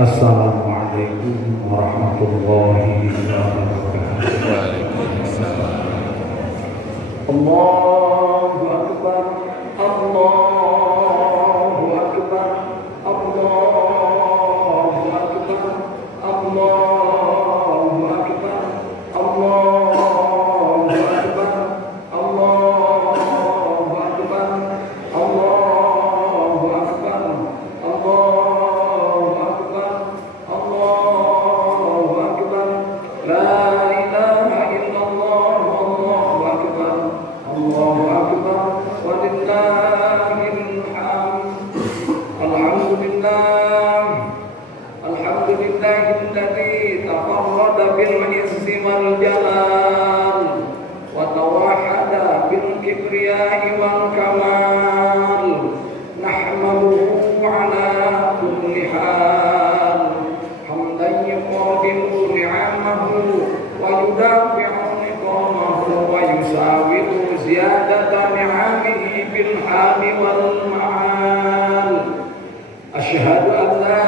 Assalamualaikum warahmatullahi wabarakatuh. Waalaikumsalam. Allahu Akbar, Allahu Akbar, Allahu Akbar, Allahu Akbar, Allahu Akbar, Allahu Akbar, Allahu Akbar, Allahu Akbar, Allahu Akbar, la ilaha illallah, Allahu Akbar, Allahu Akbar, walillahil hamd. Alhamdulillah, alhamdulillahilladzi tafarrada bil izzi wal jalal wa tawahhada bil kibriyai wal kamal. Nahmaduhu ala kulli hal hamdan yuqabilu ni'amahu wa yudafi'u niqamahu wa yusawiru ziyadata ni'amihi bil hali wal ma'al. Asyhadu an la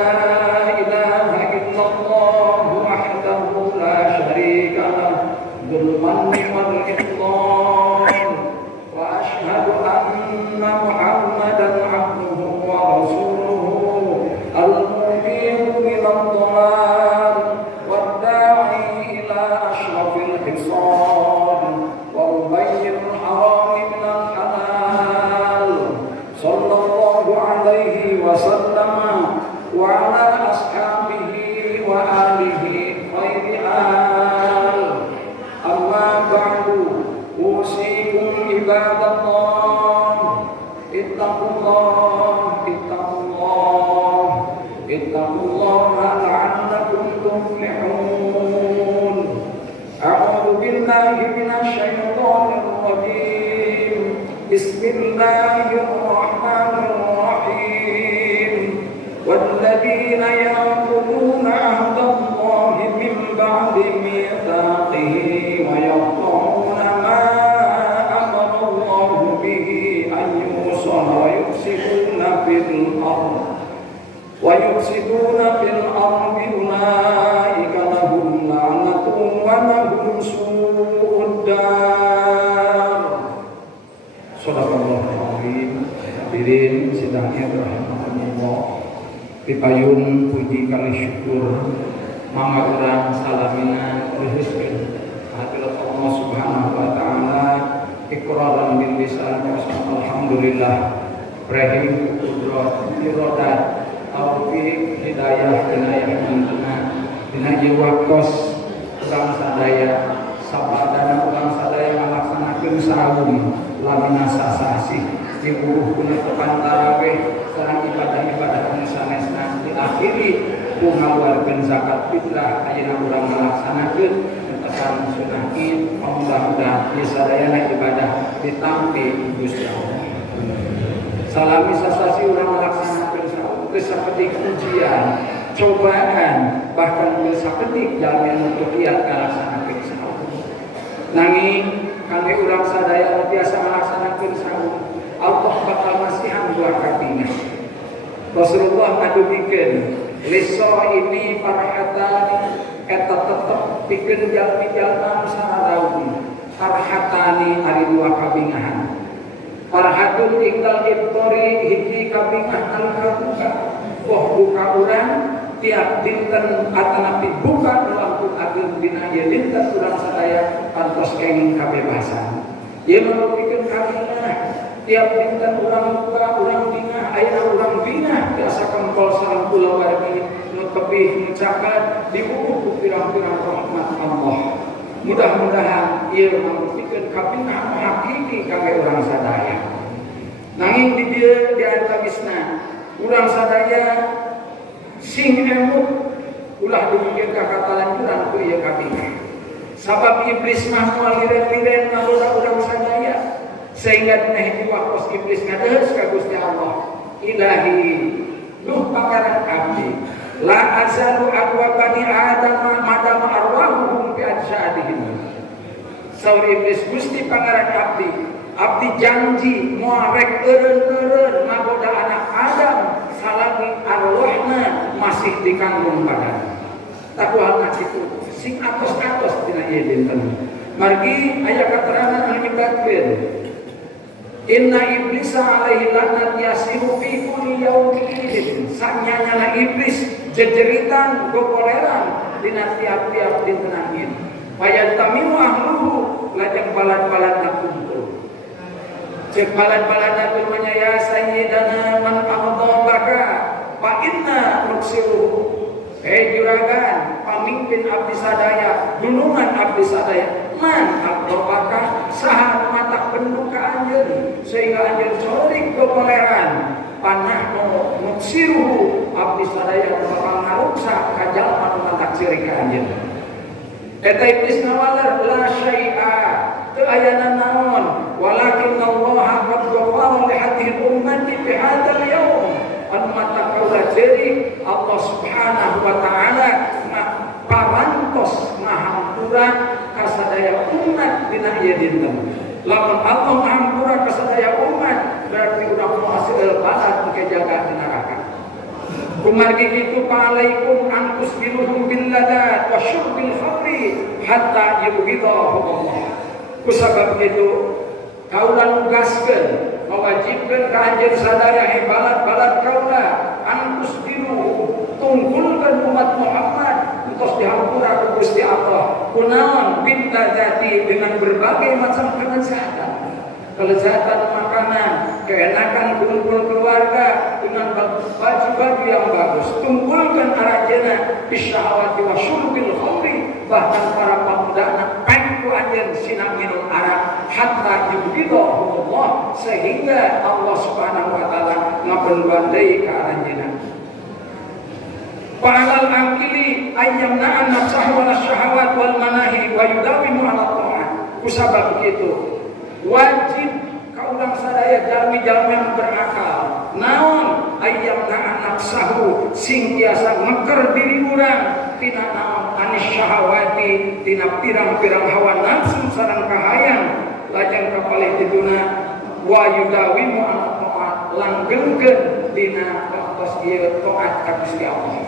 ilaha illallah wahdahu la syarika lah dzul manni wal ikram, wa asyhadu anna Muhammadan abduhu wa rasuluhu al-mubiru ila dhalal wad da'i ila asyrafil hisab wal bayyil haram min al halal. Sallallahu alaihi wasallam wa ala ashabihi wa alihi khairi al. Amma ba'du, usikum ibadallah, ittaqullah, ittaqullah, ittaqullaha la'allakum tuflihun. A'udzu billahi minasy syaithanir rajim. Bismillahirrahmanirrahim. Walladzina yanquduna yufsiduna fil ardi ulaika lahum la'natun wa lahum su'ud dar. Shadaqallahul azim. Hadirin sidang rahimakumullah. Pipayun puji kali syukur mangga urang salamina reuskeun hadirat Allah Subhanahu wa taala iqraran bil lisan alhamdulillah rahim qudrat iradat taufik hidayah inayah dina jiwakos urang sadaya sabadana urang sadaya ngalaksanakeun saum lamina sasasi diburuh kuna tepan tarawih sareng ibadah-ibadah anu sanesna diakhiri ku ngaluarkeun zakat fitrah ayeuna urang ngalaksanakeun tekan sunah id mudah-mudahan di sadayana ibadah ditampi Gusti Allah. Salami sasasi urang ngalaksanakeun saum geus sapetik ujian, cobaan, bahkan geus sapetik jalmi untuk kiat ngalaksanakeun saum. Nanging kangge urang sadaya anu biasa ngalaksanakeun saum, Allah bakal masihan dua kapingan. Rasulullah ngadugikeun liso ini farhatani eta tetep pikeun jalmi-jalma sararawi farhatani ari dua kabingahan. Farhatun ingkal ibtori hiji kabingah anu kabuka poh buka urang tiap dinten atanapi buka lampun ageun dina ieu dinten urang sadaya kantos kenging kabebasan. Ieu merupakeun kabingah tiap dinten urang buka urang dingah ayeuna urang dingah biasa kempol sareng kula wargi nu tepih caket dibubuh ku pirang-pirang rahmat Allah. Mudah-mudahan ieu mangrupakeun kabingah hakiki kangge urang sadaya. Nanging di dieu di antawisna urang sadaya sing emut ulah dumikeun ka katalan urang ku ieu kabingah. Sabab iblis mah moal liren-liren ngagoda urang sadaya sehingga dina hiji waktos iblis ngadeus ka Gusti Allah. Ilahi duh pangaran abdi la azalu aqwa bani adam madama arwahuhum bi ajsadihim. Saur iblis Gusti pangaran abdi janji moal rek eureun-eureun ngagoda anak Adam salagi arwahna masih dikandung badan. Takuhalna kitu sing atos-atos dina ieu dinten. Margi aya katerangan anu nyebutkeun inna iblisa alaihi laknat yasiru fi kulli yaumin. Sanyana iblis jejeritan gokoleran dina tiap-tiap dinten ieu. Fayantamiu ahluhu lajeng balad-baladna kumpul. Cek balad-baladna kumanya ya sayyidana man amdabaka fa inna nuksiruhu. Juragan pamimpin abdi sadaya dunungan abdi sadaya man abdabaka saha mata penduk ka anjeun sehingga anjeun corik gokoleran panah nuksiruhu abdi sadaya bakal ngaruksa ka jalma nu mataksiri ka anjeun. Eta iblis ngawaler la syai'a teu aya naon walakin Allah qad ghafara li hadhihi ummati fi hadzal yaum anu mata kaula jadi Allah Subhanahu wa taala parantos ngahampura ka sadaya umat dina ieu dinten. Lamun Allah ngahampura ka sadaya umat berarti urang muasil balad ke jaga di neraka. Kumargi kitu pa'alaikum an tusbiluhum bil ladat wa syurbil khamri hatta yubghidahu Allah. Kusabab kitu kaula nugaskeun mewajibkeun ka anjeun sadaya balad-balad kaula an tusbiluhum tunggulkeun umat Muhammad entos dihampura ku Gusti Allah. Kunaon bintadati dengan berbagai macam kelezatan makanan, keenakan kumpul keluarga dengan baju-baju yang bagus. Tunggulkan arajana bisyahawati wa syurbil khamri, bahkan para pemudana pengku anjeun sina minum arak hatta yubghidahu Allah, sehingga Allah Subhanahu wa taala ngabeun-bandai ka arajana. Fa'alal aqili ayyamna'an nafsahu wa syahawat wal manahi wa yudawimu ala ta'at. Kusabab begitu wajib kaulang sadaya jalmi-jalmi yang berakal naon ayyamna'an nafsahu sing tiasa ngeker diri urang tina naon anis syahawati tina pirang-pirang hawa nafsu sareng kahayang lajeng kapalih dituna wa yudawimu ala ta'at langgengkeun dina tos ieu taat ka Gusti Allah.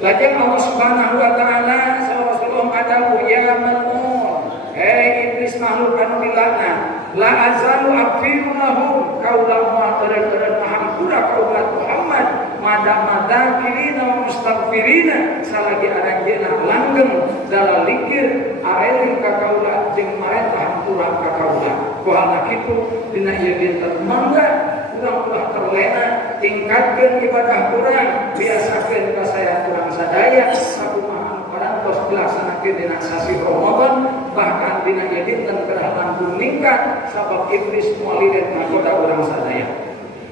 Lajeng Allah Subhanahu wa taala sallallahu adamu ya mal'un. Iblis makhluk anu dilaknat. La azalu aghfiru lahum kaulah ma terang-terang hampura ka umat Muhammad mada kirina wa mustaghfirina salagi aranjeuna langgeng dalam likir aeli ka kaula jeung marentah hampura ka kaula. Kumaha kitu dina ieu dinten mangga urang ulah terlena tingkatkeun ibadah urang biasakeun ka saya urang sadaya sakumaha parantos dilaksanakeun dina sasi Ramadan bahkan dina ieu dinten kedah langkung ningkat sabab iblis moal lidet nagoda urang sadaya.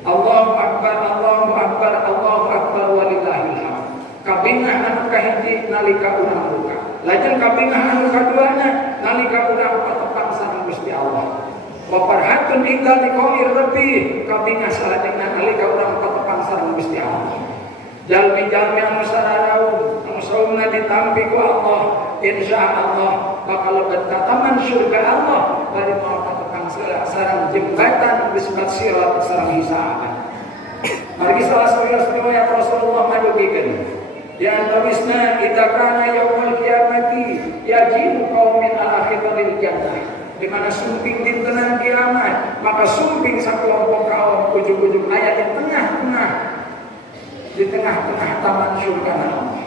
Allahu akbar Allahu akbar Allahu akbar walillahil hamd. Kabingah anu kahiji nalika urang buka. Lajeng kabingah anu kaduana nalika urang patepang sareng Gusti Allah. Waparhatun ida liqa'ir rabbi kabingah salajengna nalika urang patepang sareng Gusti Allah. Jalmi-jalmi anu sararaun anu saumna ditampi ku Allah insyaallah bakal lebet ka taman surga Allah bari moal patepang sareng jembatan disebut sirat sareng hisab. Margi salah satu riwayat Rasulullah madugikeun di antawisna idza kana yaumul qiyamati yajibu qaumin ala khitaril jannah di mana sumping dintenan kiamat maka sumping sakelompok kaum ujug-ujug aya di tengah-tengah taman surga Allah.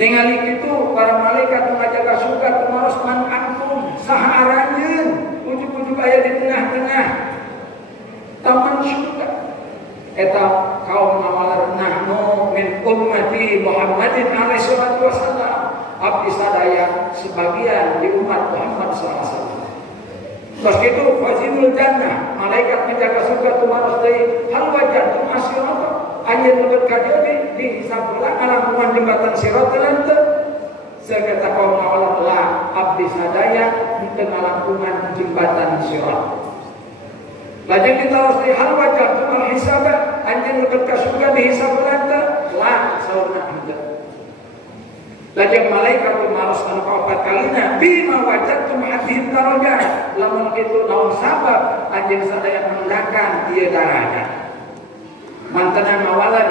Ningali kitu para malaikat mengajaga surga kumaros man antum saha aranjeun ujug-ujug aya di tengah-tengah taman surga. Eta kaum ngamalar nahnu min ummati Muhammadin alaihi salatu wasallam abdi sadaya sebagian di umat Muhammad sallallahu alaihi wasallam. Terus itu fazilul jannah malaikat menjaga surga tumaros deui hal wajadtum asirat anjeun lebet ka dieu di hisab ulang ngalampungan jembatan sirat teu sageta kaum ngamalar la abdi sadaya di ngalampungan jembatan sirat. Lajeng kita harus hal wajah tumal hisabah anjeun lebet ka surga dihisab ulanta la saurna henteu. Lajeng malaikat maros anu kaopat kalina bima wajadtum hadid darajat lamun kitu naon sabab anjeun sadaya menandakan ieu darajat. Mantana mawalad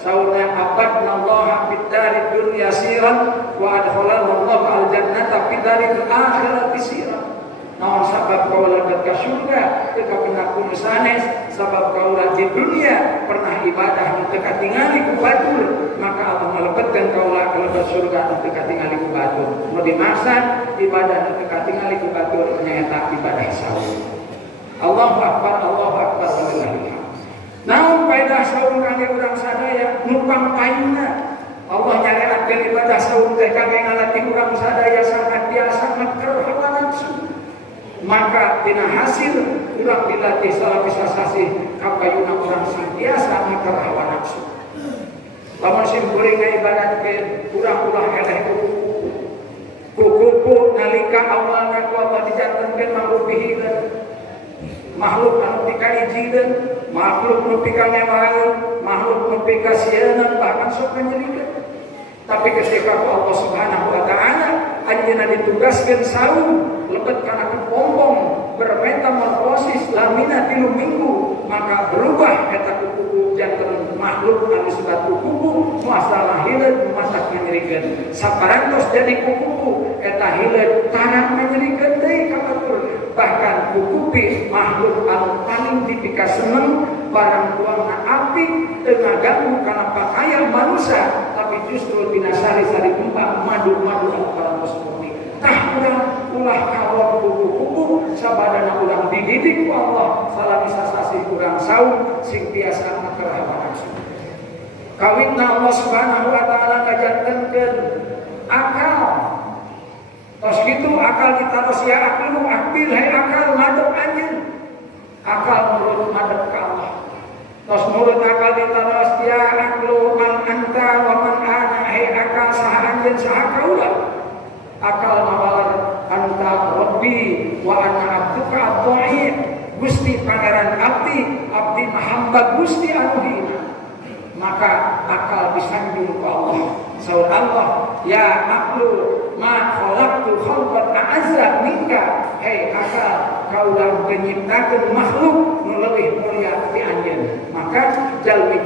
saurna abadna Allah fid darid dunya siran wa adkhalana Allah al jannata fid darid akhirati siran. Naon sabab kaula lebet ka surga teu kapingaku sanes sabab kaula di dunia pernah ibadah nu teu katingali ku batur maka Allah ngalebetkeun kaula ka lebet surga nu teu katingali ku batur. Nu dimaksud ibadah nu teu katingali ku batur nyaeta ibadah saum. Allahu akbar walillahil hamd. Naon faedah saum kangge urang sadaya numpang paina Allah nyareatkeun ibadah saum teh kangge ngalatih urang sadaya sangat biasa meker hawa nafsu. Maka dina hasil urang dilatih salah bisa sasih kapayuna urang santiasa makar hawa nafsu. Lamun simkuring ngaibadatkeun urang ulah eleh kuku nalika awalna ku Allah dijantenkeun mangrupihileun makhluk anu pikaijieun makhluk nu pikamewaheun makhluk nu pikasieun bahkan sok ngajrikeun. Tapi ketika Allah Subhanahu wa taala anjeunna ditugaskeun saum lebet kana kepompong bermetamorfosis lamina 3 minggu maka berubah eta kuku janten makhluk anu sebat kuku masalah hileud masak nganyerikeun saparantos jadi kuku eta hileud tanah nganyerikeun deui ka batur bahkan kuku makhluk anu paling dipika seneng barang tuangna api teu ngaganggu kana pakaian manusia tapi justru dinasari-sari kembang madu-madu anu parantos murni. Tah ulah kawon kuku-kuku sabadana urang dididik ku Allah salah bisa sasih urang saum sing biasa makar hawa nafsu. Kawinna Allah Subhanahu wa taala ngajantenkeun akal. Tos kitu akal ditaros ya akal akbil hai akal madep anjeun. Akal nurut madep ka Allah. Tos nurut akal ditaros ya aklu man anta wa man ana hai akal saha anjeun saha kaula. Akal mawalar anta rabbi wa ana abduka at-ta'in Gusti pangeran abdi hamba Gusti anu hina maka akal disanjung ku Allah saur Allah ya aklu ma khalaqtu khalqan a'azza minka hei akal kaula nyiptakeun makhluk nu leuwih mulia ti anjeun maka jalmi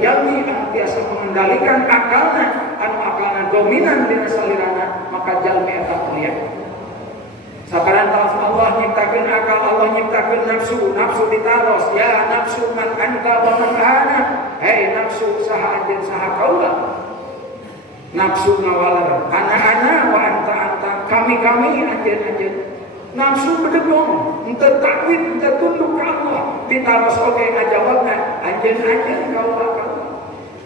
mengendalikan akalna anu akalna dominan dina salirana maka jalmi eta mulia. Sabarantah Allah nyiptakeun akal, Allah nyiptakeun nafsu, nafsu ditaros, ya nafsu man anta wa man ana. Hei nafsu saha anjeun saha kaula. Nafsu ngawaler, ana wa anta kami anjeun. Nafsu bedegong, henteu takwid, henteu tunduk ka Allah. Ditaros oge ngajawabna anjeun kaula.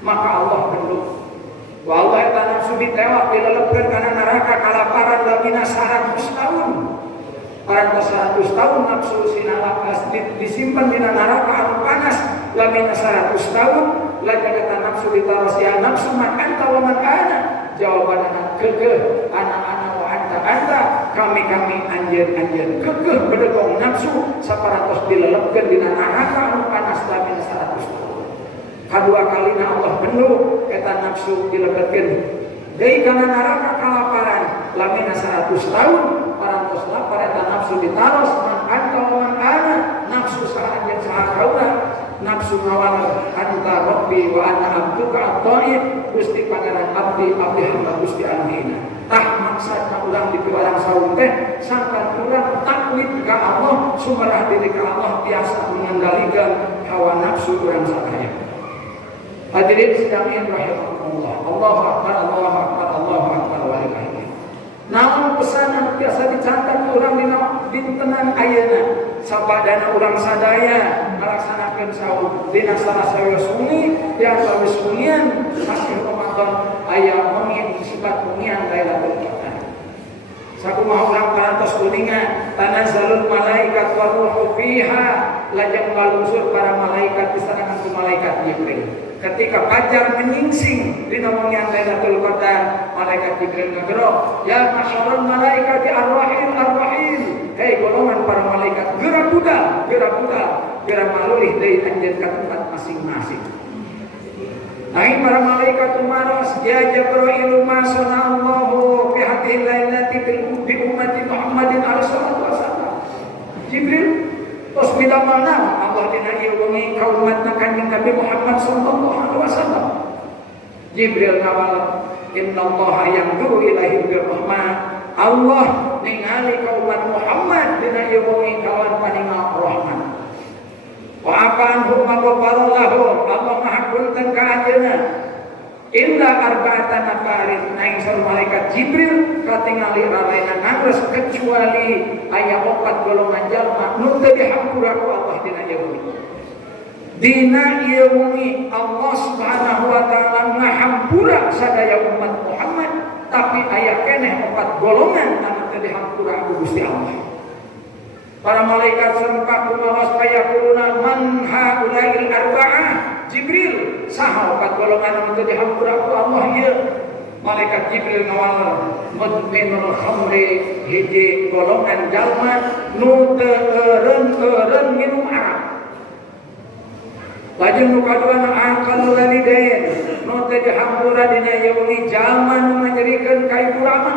Maka Allah benduk. Wa Allah eta nafsu ditewak dilelebkeun kana neraka kalaparan lamina 100 tahun. Parantos 100 tahun nafsu sinalak disimpan di neraka anu panas lamina 100 tahun. Lajeng eta nafsu ditaros ya nafsu man anta wa man ana. Jawabanna keukeuh ana wa anta kami anjeun keukeuh bedegong nafsu saparantos dilelebkeun di neraka anu panas lamina 100 tahun. Kadua kalina Allah penuh eta nafsu dilebetkeun deui kana neraka kalaparan lamina 100 tahun parantos lapar eta nafsu ditaros man anta wa man ana nafsu saha anjeun saha kaula nafsu ngawaler anta rabbi wa ana abduka at-ta'ib Gusti pangeran abdi hamba Gusti anu hina tah maksudna urang dipiwarang saung teh sangkan urang taklid ka Allah sumerah diri ka Allah biasa mengendalikan hawa nafsu urang sadaya. Hadirin sekalian rahimakumullah. Allahu akbar walillahi. Namun pesanan biasa dicatat urang dina dintenan ayeuna sabadana urang sadaya ngalaksanakeun saum dina salasaya sunyi yang sawis sunyian masih Ramadan aya mungkin sifat mungian Lailatul Qadar. Sakumaha urang parantos kuningan tanazzalul malaikat wa ruhu fiha lajeng ngalungsur para malaikat disarangan ku malaikat Jibril. Ketika fajar menyingsing dina mungian Lailatul Qadar malaikat Jibril ngagero ya masyarul malaikati arwahil hei golongan para malaikat gerak budal gerak malulih deui anjeun ka tempat masing-masing. Aing para malaikat umaros ya Jibril ma sanallahu fi hadhihi lailati bi ummati Muhammadin sallallahu alaihi wasallam. Jibril tos bidamalna Allah dina ieu wengi ka umatna Kanjeng Nabi Muhammad sallallahu alaihi wasallam. Jibril ngawal innallaha yanzuru ilaihi birrahmah. Allah ningali ka umat Muhammad dina ieu wengi kawan paningal rahmat. Wa afanhum ma ghafara Allah maha punten ka anjeunna. Inda arba'atan nafarin naing sareng malaikat Jibril katingali rarena ngangres kecuali aya 4 golongan jalma nu teu dihampura ku Allah dina ieu wengi. Dina ieu wengi Allah Subhanahu wa taala ngahampura sadaya umat Muhammad tapi aya keneh 4 golongan anu teu dihampura ku Gusti Allah. Para malaikat serempak kumaha sayakuluna man haula'il arba'ah Jibril saha 4 golongan anu teu dihampura ku Allah ieu. Malaikat Jibril ngawal mudminul khamri hiji golongan jalma nu teu eureun minum arak. Lajeng nu kaduana aqalul walidain nu teu dihampura dina ieu wengi jalma nu ngajrikeun ka ibu rama.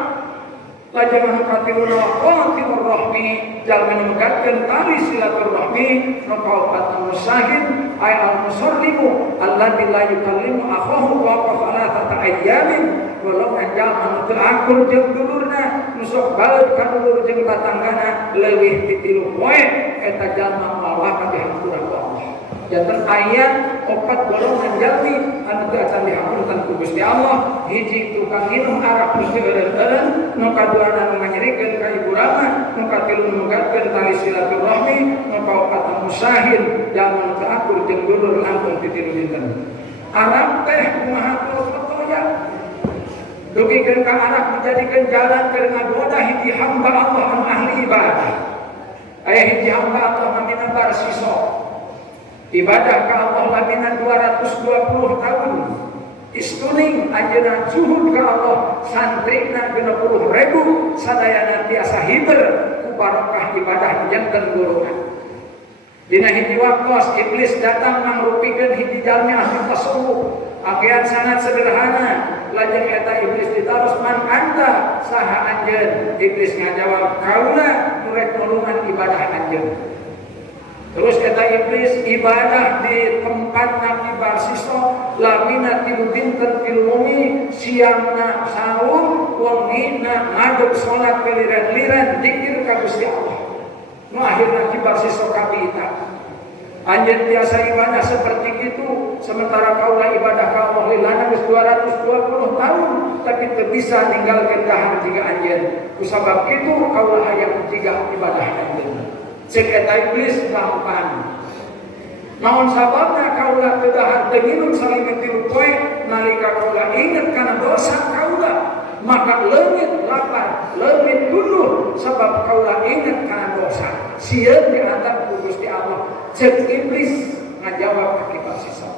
Lajeng anu katiluna qatimur rahmi jalma nu megatkeun tali silaturahmi nu kaopat musahid ay al-musarrimu alladzi la yukallimu akhahu wa qafalata ayyamin golongan jalma nu teu akur jeung dulurna nu sok baleud ka dulur jeung tatanggana leuwih ti 3 poe eta jalma moal dihampura ku Allah. Janten ayat 4 golongan jalmi anu teu acan dihampurkan ku Gusti Allah. Hiji tukang minum arak nu teu eureun-eureun, nu kaduana nu nganyerikeun ka ibu rama, nu katilu nu megatkeun tali silaturahmi, nu kaopat musahid jalma nu teu akur jeung dulur langkung ti 3 dinten. Arak teh kumaha fotoya. Dugikeun ka arak dijadikeun jalan keur ngagoda hiji hamba Allah anu ahli ibadah. Aya hiji hamba Allah mamina barsiso ibadah ka Allah laminan 220 tahun. Istuning anjeunna zuhud ka Allah santrina 60.000 sadayana tiasa hiber ku barokah ibadah janten golongan. Dina hiji waktos iblis datang mangrupikeun hiji jalmi ahli tasawuf. Akean sangat sederhana. Lajeng eta iblis ditaros man anta saha anjeun. Iblis ngajawab kaula nu rek nulungan ibadah anjeun. Terus kata iblis, ibadah di tempat Nabi Barsiso lamina tilu binten tilu bumi siangna sahur wengina ngadep sholat peliran-liran dikir ka Gusti Allah. Nu akhirna Ki Barsiso kabita. Anjeun biasa ibadah seperti itu, sementara kaula ibadah ka Allah lilana geus 220 tahun, tapi teu bisa ninggalkeun dahar jiga anjeun. Kusabab itu kaula hayang jiga ibadah anjeun. Cek eta iblis gampang. Naon sababna kaula teu dahar teu nginum salimi 3 poe nalika kaula inget kana dosa kaula, maka leungit lapar, leungit tunduh sabab kaula inget kana dosa. Sieun diantar ku Gusti Allah. Cek iblis ngajawab Ki Barsiso.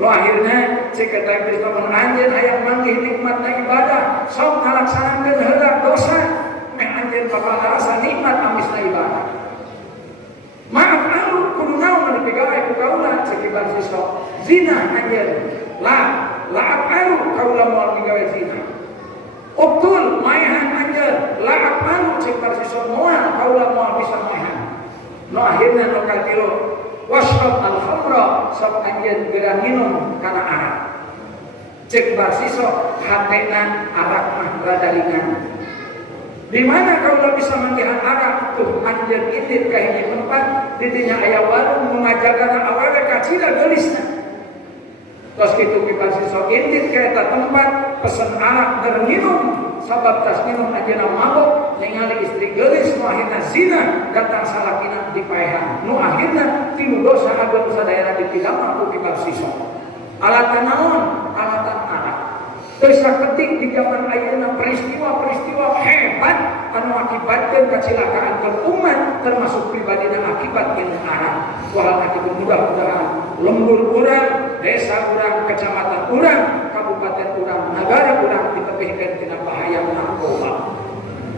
Lo akhirnya cek eta iblis lamun anjeun hayang manggih nikmatna ibadah, sok ngalaksanakeun heula dosa, meh anjeun bakal ngarasa nikmat amisna ibadah. Maaf alu kudu naon dipigawe ku kaula cek Ki Barsiso. Zina anjeun. Laap alu kaula moal migawe zina. Uktul maehan anjeun. Laap alu cek Barsiso moal kaula moal bisa maehan. No akhirna nu katilu washrab al-khamra sok anjeun geura minum kana arak. Cek Barsiso hatena arak mah rada ringan. Di mana kaula bisa manggihan arak tuh anjeun indit ka hiji tempat di dinya aya warung mengajagana awewe kacira geulisna. Tos kitu Ki Barsiso indit ka eta tempat pesen arak keur minum sabab tas minum anjeunna mabok ningali istri geulis nu akhirna zina datang salakina dipaehan. Nu akhirna tilu dosa agung sadayana dipilama ku Ki Barsiso. Alatan naon? Alatan arak. Terus ketik di zaman ayeuna peristiwa-peristiwa hebat anu akibatkeun kecelakaan umat termasuk pribadina akibat minum arak. Wah kitu mudah-mudahan lembur urang, desa urang, kecamatan urang, kabupaten urang, nagara urang ditebihkeun tina bahaya narkoba.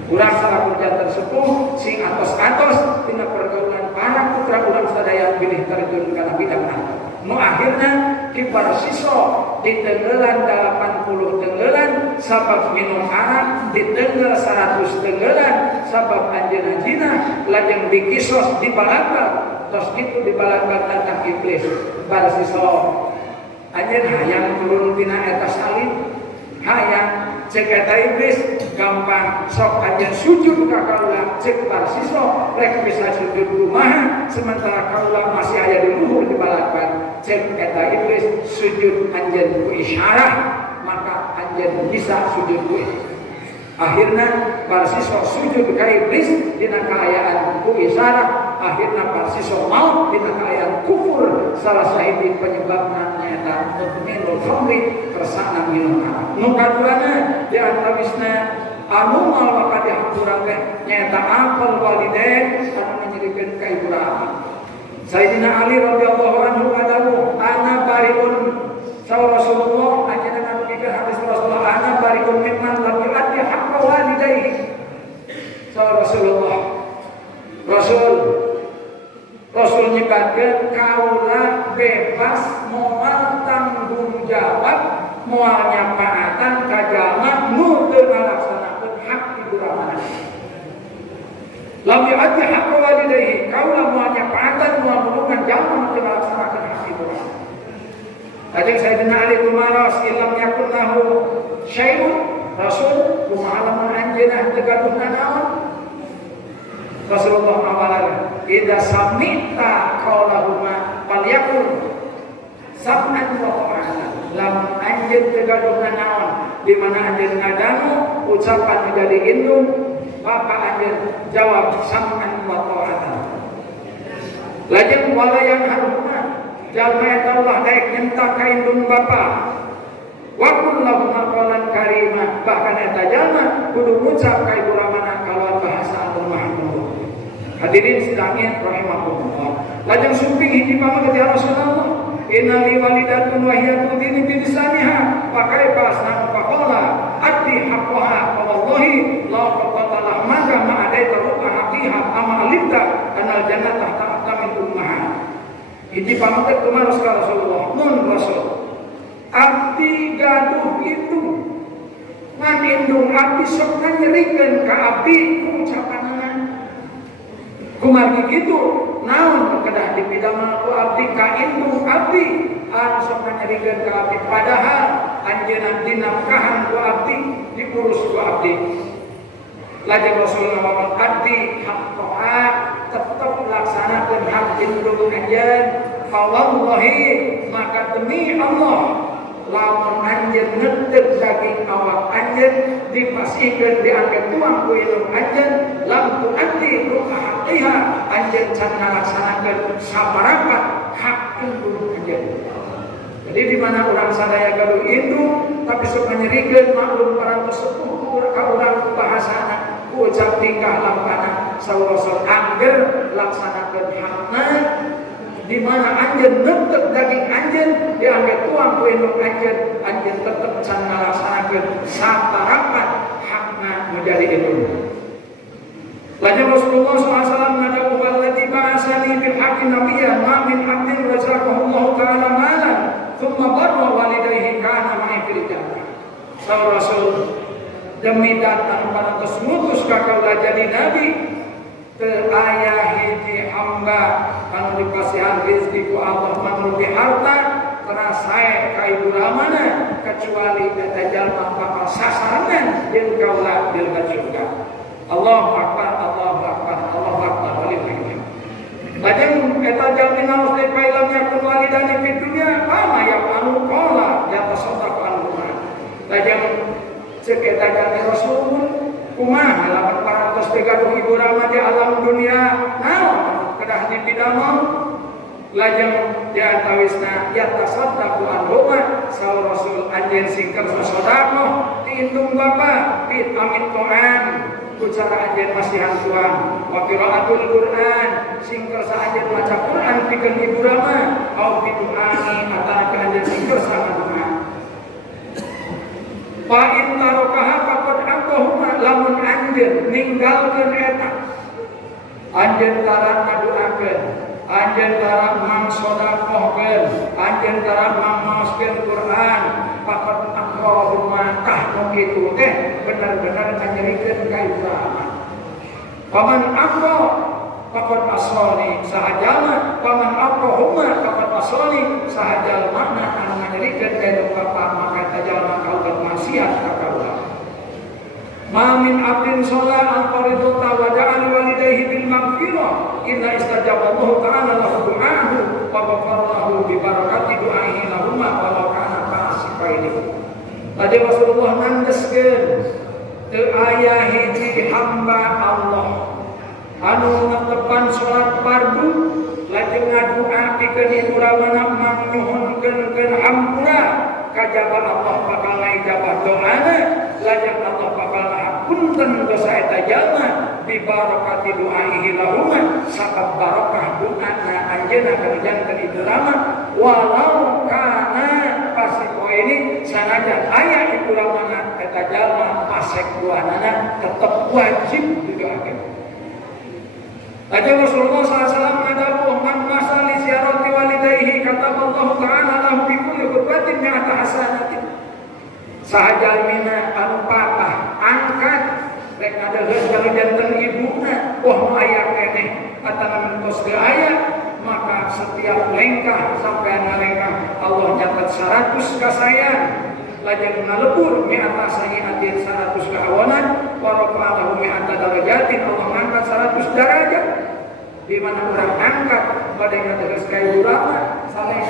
Urang salaku janten sepuh sing atos-atos tina pergaulan para putra urang sadaya bilih terjun kana bidang narkoba. Nu akhirna Ki Barsiso ditenggelan 80 tenggelan sabab minum arak, ditenggel 100 tenggelan sabab anjeunna zina, lajeng dikisos dibalakal. Tos kitu dibalakal tantang iblis. Barsiso anjeun hayang turun tina eta salib, hayang cek eta iblis gampang sok anjeun sujud ka kaula. Cek Barsiso rek bisa sujud kumaha sementara kaula masih aya di luhur dibalakal. Cek eta iblis sujud anjeun ku isyarah, maka anjeun bisa sujud ku. Akhirna Barsiso sujud ka iblis dina kaayaan ku isyarah. Akhirna Barsiso maut dina kaayaan kufur. Salah sahiji penyebabna nyaeta mudminul khamri, kersana minum arak. Nu kadurana di antawisna anu mawa ka dihampura teh nyaeta aqal walidain anu nyirikeun ka ibu bapa. Sayyidina Ali radhiyallahu anhu adawu ana bariun saw Rasulullah anjeunna ngabukikeun hadis Rasulullah ana bariun mimman lam yu'addi haqqa walidayhi. Saw Rasulullah Rasul nyebutkeun kaula bebas moal tanggung jawab moal nyapaatan ka jalma nu teu ngalaksanakeun hak ibu bapa. Lam yu'addi haqqa walidayhi, kaula moal nyapaatan moal nulungan jalma nu teu ngalaksanakeun hak ibu bapa. Lajeng Sayyidina Ali tumaros illam yakun lahu syai'un, Rasul kumaha lamun anjeunna teu gaduhna naon? Rasulullah mawalan idza samita qaulahuma falyakun sab'an wa ta'ala. Lamun anjeun teu gaduhna naon di mana anjeun ngadangu ucapan menjadi indung bapak anjeun jawab sab'an wa ta'ala. Lajeng walayan haruma jalma eta ulah daek nyenta ka indung bapa. Wa kullahu maqalan karimah, bahkan eta jalma kudu ngucap ka ibu ramana kalawan bahasa anu mahmud. Hadirin sedangnya rahimahullah. Lajeng sumping hiji pamaget ya Rasulullah. Inna li walidatun wa hiya tudini bi lisaniha wa kaifa asna faqala atti haqqaha wa wallahi la qatala maka ma adaita ruqa haqiha ama alimta anal jannata tahta min ummaha. Hiji pamaget kumaros ka Rasulullah. Nun Rasul abdi gaduh itu ngan indung abdi sok nyerikeun ka abdi ucapan kumargi kitu naon kedah dipidamel ku abdi ka indung abdi anu sok nyarikeun ka abdi padahal anjeunna dinafkahan ku abdi diurus ku abdi. Lajeng Rasulullah ngomong abdi hak taat tetep laksanakeun hak indung anjeun. Fa wallahi maka demi Allah lamun anjeun ngedeg daging awak anjeun dipasikeun diangkat tuang ku indung anjeun lam tu'addi ru'ahatiha anjeun can ngalaksanakeun sabarapat hak indung anjeun. Jadi di mana orang sadaya gaduh indung tapi sok nyerikeun maklum para sepuh ka urang bahasana ku ucap tingkah lampana saurosol angger laksanakeun hakna di mana anjeun neutek daging anjeun diangkat tuang ku indung anjeun tetep can ngalaksanakeun sabarapat hakna menjadi indung. Lajeng Rasulullah SAW mengatakan walladzi ba'asani bil haqqi nabiyyan ma min 'abdin razaqahullahu ta'ala malan thumma barra walidayhi kana ma'i fil jannah. Rasul demi datang parantos mutus ka kaula jadi nabi teu aya hiji hamba anu dipasihan rezeki ku Allah mangrupi harta teras sae ka ibu ramana kecuali eta jalma bakal sasarangan jeung kaula di surga. Allahu akbar, Allahu akbar, Allahu akbar, walillahil. Lajeng eta jalmi naos teh pailam yakun walidani fid dunya kama yaqulu qala ya tasaddaq anhuma. Lajeng ceuk eta jalmi Rasul kumaha lamun parantos teh gaduh ibu rama di alam dunia naon kedah dipidamel. Lajeng diantawisna ya tasaddaq anhuma saur Rasul anjeun sing keur sedekah ti indung bapa pit amin Quran ucara anjeun masihan Tuhan wa qiraatul Quran sing kersa anjeun maca Quran pikeun ibu rama au biduani atana ka anjeun sing kersa ngadoa fa in tarokaha faqad aqahuma lamun anjeun ninggalkeun eta anjeun taran ngadoakeun anjeun taran mangsodakohkeun anjeun taran mangmaoskeun Quran faqad aqahuma tah nu kitu teh benar-benar nyerikeun ka ibu rama. Paman apa faqad asani sahajana paman apa huma faqad asani sahajal makna anu nyerikeun ka ibu bapa maka tajalma kaula maksiat ka kaula. Ma min abdin shalla al-faridu tawada'an walidayhi bil maghfirah illa istajaba Allah ta'ala lahu du'ahu wa ghafara lahu bi barakati du'aihi lahumma wa law kana fasiqaini. Tadi Rasulullah nandeskeun teu aya hiji hamba Allah anu netepan salat fardu lajeng ngadoa pikeun ibu ramana manyuhunkeun hampura kajaba Allah bakal ngajabah doana lajeng Allah bakal ngapunten dosa eta jalma bi barakati du'aihi lahumma sabab barokah doana anjeunna kajanten ibu rama walau kana pasiko ini sanajan aya ibu ramana eta jalma pasek duanana tetep wajib didoakeun. Lajeng Rasulullah SAW mengatakan man masali ziarati walidayhi kataballahu ta'ala lahu bi kulli khutbatin mi'ata hasanatin. Sahajal mina anu papa angkat rek ngadegeus ka janten ibuna wah aya keneh atana mentos teu aya maka setiap lengkah sampai ngalengkah Allah nyatet 100 kasayang lajeng ngalebur mi'ata sayyi'atin 100 keawanan wa rafa'ahu mi'ata darajatin Allah ngangkat 100 derajat di mana orang angkat pada ngadegeus ka ibu rama sampai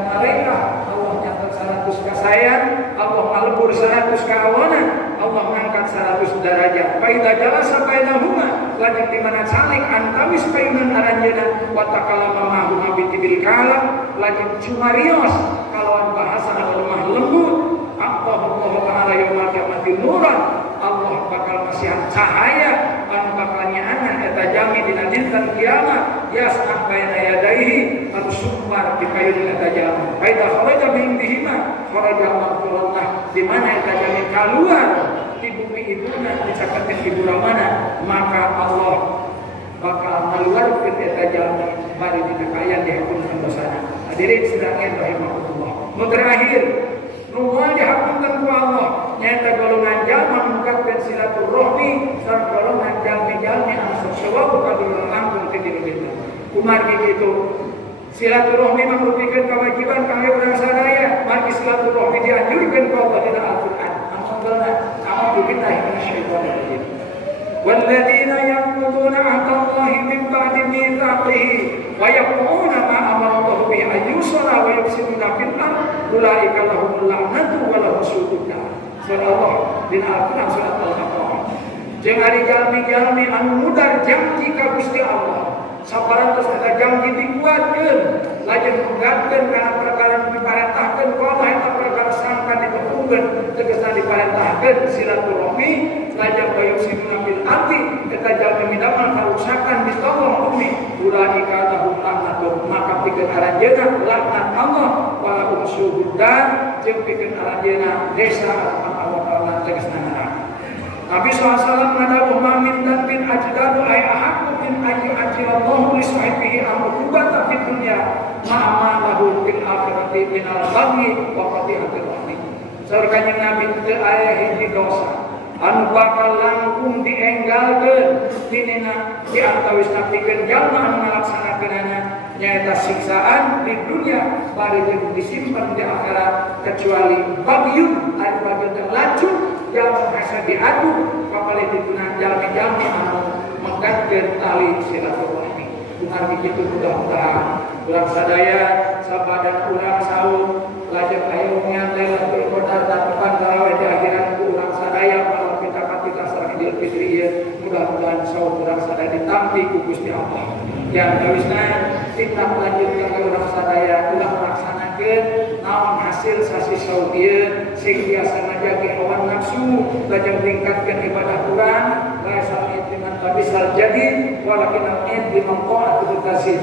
ngalengkah Allah nyatet 100 kasayang Allah ngalebur 100 keawanan Allah ngangkat 100 derajat faida jalasa bainahuma lajeng di mana saling antawis bainun aranjeuna wa takallama ma'huma bitil kalam lajeng cumarios kalawan bahasa anu lemah lembut Allah Ta'ala yaumul qiyamati nuran Allah bakal masihan cahaya anu bakal nyaana eta jami dina dinten kiamat yasna baina yadaihi anu sumbar di payun eta jami faida kharaja bihima kharaja maghfirullah di mana eta jami keluar di bumi ibuna dicakeun ibu ramana maka Allah bakal ngaluarkeun eta jalmi bari dina kayan dihapunkeun dosana. Hadirin sedherek rahimahullah. Nu terakhir nu moal dihapunkeun ku Allah nyaeta golongan jalma mungkatkeun silaturahmi sareng golongan jalmi-jalmi anu sok sawabu ka langkung ti dina. Kumargi kitu. Silaturahmi merupakan kewajiban kami orang sadaya. Mari silaturahmi dianjurkan ke Allah dalam Al-Qur'an. Alhamdulillah. A'udzu billahi minasyaitonir rajim. والذين ينقضون عهد الله من بعد ميثاقه ويقطعون ما أمر الله به أن يوصل ويفسدون في الأرض أولئك لهم اللعنة ولهم سوء الدار. Surah Allah di Al-Qur'an surat Al-Baqarah. Jeung ari jalmi-jalmi anu mudar janji ka Gusti Allah. Saparantos ada janji dikuatkeun, lajeng menggatkeun kana perkara nu diparentahkeun ku Allah eta perkara sangkan ditepungkeun, tegasna diparentahkeun silaturahmi, lajeng bayusiduna fil ardi, eta jalmi midamel karusakan di tolong bumi, ulaika lahum laknatun, maka pikeun aranjeunna laknat Allah, wala umsuhudan, jeung pikeun aranjeunna desa Allah Ta'ala tegasna neraka. Nabi SAW mengatakan mamin dan bin ajdadu ay ahakku bin ayu ajilallahu li sahibihi amrubata fid dunya ma'ama lahu fil akhirati minal baghi wa qati'atir rahmi. Saur kanjeng Nabi teu aya hiji dosa anu bakal langkung dienggalkeun dinina di antawisna pikeun jalma anu ngalaksanakeunana nyaeta siksaan di dunia bari disimpan di akhirat kecuali bagyun ari bagyun terlacur yang merasa diadu kapal itu guna jalmi-jalmi anu menggatkeun tali silaturahmi. Kumaha kitu mudah-mudahan urang sadaya sabadan urang saum lajeng aya niat Lailatul Qadar tatepan tarawih di akhirat ku urang sadaya para pita-pita sareng Idul Fitri ieu mudah-mudahan saum urang sadaya ditampi ku Gusti Allah. Yang tawisna kita lanjutkan ke urang sadaya ulah melaksanakeun naon hasil sasi saum ieu sing biasa ngajagi hawa nafsu lajeng tingkatkan ibadah Quran la salih dengan tabisal jadi walakin al-id liman qa'at tasir.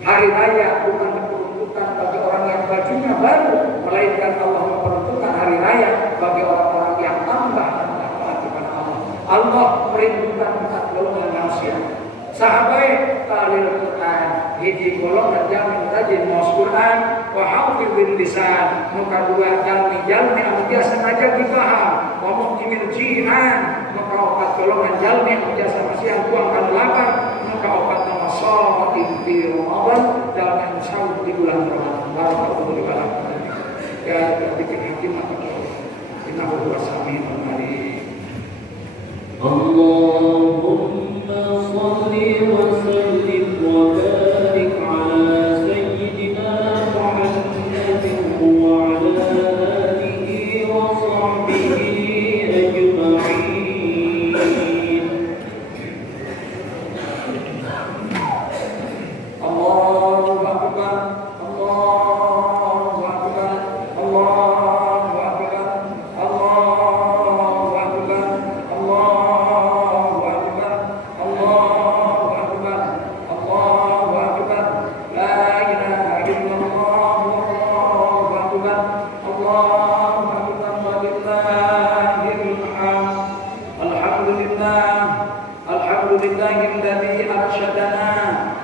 Hari raya bukan peruntukan bagi orang yang bajunya baru, melainkan Allah memperuntukkan hari raya bagi orang-orang yang tambah dan taat kepada Allah. Allah merindukan 4 golongan manusia. Sahabat talil Quran, hiji golongan jamin rajin maos Quran, wa hafizil lisan, muka dua jalmi anu biasa ngajak dipaham, wa muqimil jihan, muka 4 golongan jalmi anu biasa masihan buang kana lapar, muka 4 nama shaim fi Ramadan, jalmi anu saum di bulan Ramadan. Barakallahu li wa lakum. Ya bikin hakim atau innahu huwas samiul alim. Allahumma shalli wa sallim wa barik ala sayyidina Muhammadin wa ala alihi wa sahbihi ajma'in. Allahu akbar, Allahu akbar, Allahu akbar, Allahu akbar, Allahu akbar, Allahu akbar, Allahu akbar, la ilaha illallah, Allahu akbar, Allahu akbar, walillahil hamd. Alhamdulillah, alhamdulillahilladzi arsyadana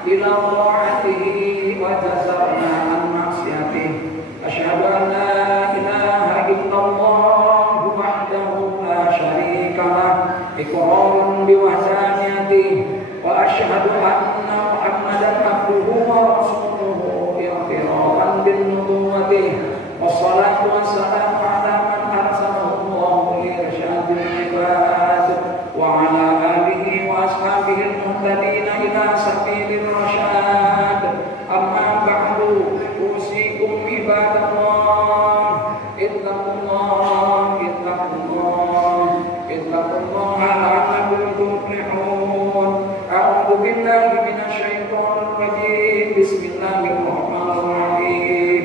ila ta'atihi wa jazarna an maksiyatihi. Asyhadu an la ilaha illallah wahdahu la syarika lah iqrarun bi wahdaniyatihi wa asyhadu anna Muhammadan abduhu wa rasuluhu i'tirafan bin nubuwwatihi. Wassalatu wassalamu ala man arsalahu Allahu li irsyadil ibad wa ala alihi wa ashabihi al-muhtadina ila sabilir rasyad. Amma ba'du, usikum ibadallah ittaqullah la'allakum tuflihun. A'udzu billahi minasyaitonir rajim. Bismillahirrahmanirrahim.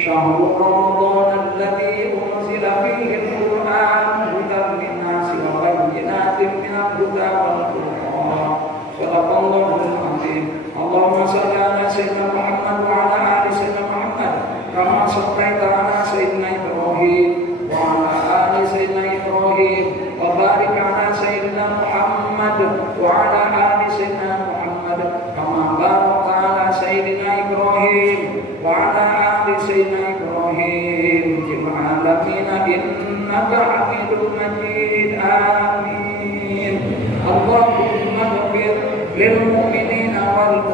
Syahrul Ramadan alladzi unzila fihi al-Qur'an hudan lin-nasi wa bayyinatin minal huda wal furqan. Shadaqallahul azim. Allahumma shalli ala sayyidina Muhammad wa ala ali sayyidina Muhammad kama shallaita ala sayyidina Ibrahim wa ala ali sayyidina Ibrahim wa barik ala sayyidina Muhammad wa ala ali sayyidina Muhammad kama barakta ala sayyidina Ibrahim wa ala ali sayyidina Ibrahim fil alamin innaka Hamidum Majid. Amin. Allahumma ighfir lil mu'minina wal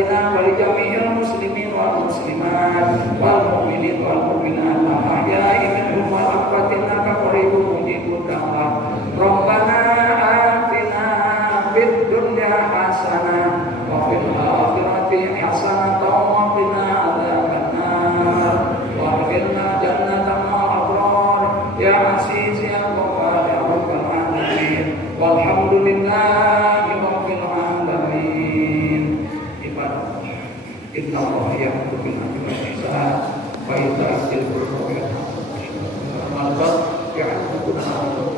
walidina wa li jami'il muslimin wal muslimat wal mu'minin wal mu'minat al-ahya'i minhum wal amwat innaka qaribun mujibud da'wat. Rabbana atina fid dunya hasanah wa fil akhirati hasanah wa qina adzabannar wa akhirna jannatan ma'al abrar ya aziz ya ghafar ya rabbal alamin walhamdulillahi rabbil alamin. Ibadah inna Allah ya'muru bil 'adli wal ihsan wa ita'i dzil qurba wa yanha 'anil 'adli wal ihsan.